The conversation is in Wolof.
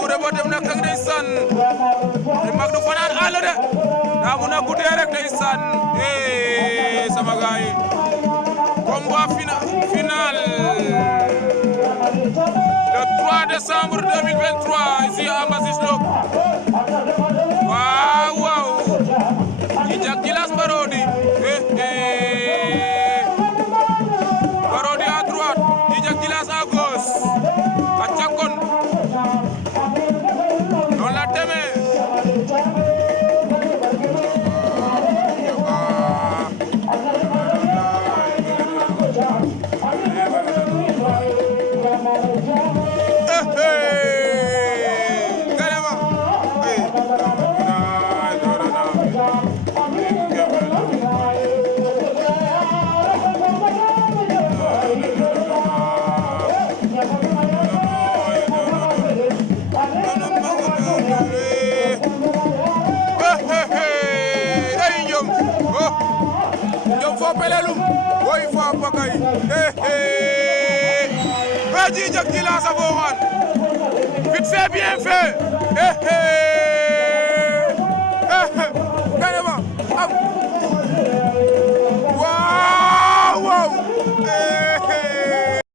Wure ba dem na kang ndeysaan mag du fanaan àll de daa mun a guddee rek ndeysaan sama gaay combat final le 3 décembre 2023 ici à Massis Ndok waaw waaw Djidjack Djilass Marodi Marodi à droite Djidjack Djilass à gauche a cakon noonu la demee Njom fo pelelum woy fo bakay Djidjack Djilass a foxan vite fait bien fait